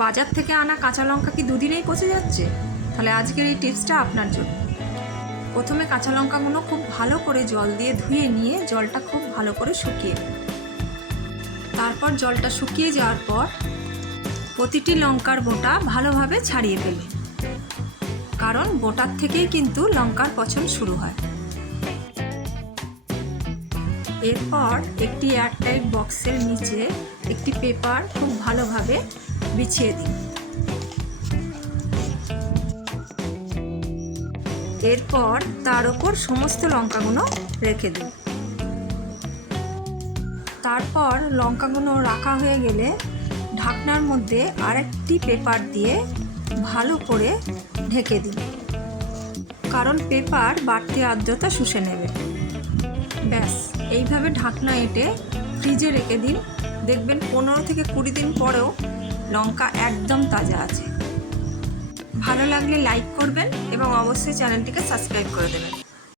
বাজার থেকে আনা কাঁচা লঙ্কা কি দুদিনেই পচে যাচ্ছে? তাহলে আজকের এই টিপসটা আপনার জন্য। প্রথমে কাঁচা লঙ্কাগুলো খুব ভালো করে জল দিয়ে ধুয়ে নিয়ে জলটা খুব ভালো করে শুকিয়ে নিন। তারপর জলটা শুকিয়ে যাওয়ার পর প্রতিটি লঙ্কার বোটা ভালোভাবে ছাড়িয়ে ফেলবেন, কারণ বোটার থেকেই কিন্তু লঙ্কার পচন শুরু হয়। এরপর একটি এয়ারটাইট বক্সের নিচে একটি পেপার খুব ভালোভাবে বিছিয়ে দিন। এরপর তার ওপর সমস্ত লঙ্কাগুলো রেখে দিন। তারপর লঙ্কাগুলো রাখা হয়ে গেলে ঢাকনার মধ্যে আরেকটি পেপার দিয়ে ভালো করে ঢেকে দিন, কারণ পেপার বাড়তি আর্দ্রতা শুষে নেবে। ব্যাস, এইভাবে ঢাকনা এঁটে ফ্রিজে রেখে দিন। দেখবেন 15 থেকে 20 দিন পরেও লঙ্কা একদম তাজা আছে। ভালো লাগলে লাইক করবেন এবং অবশ্যই চ্যানেলটিকে সাবস্ক্রাইব করে দেবেন।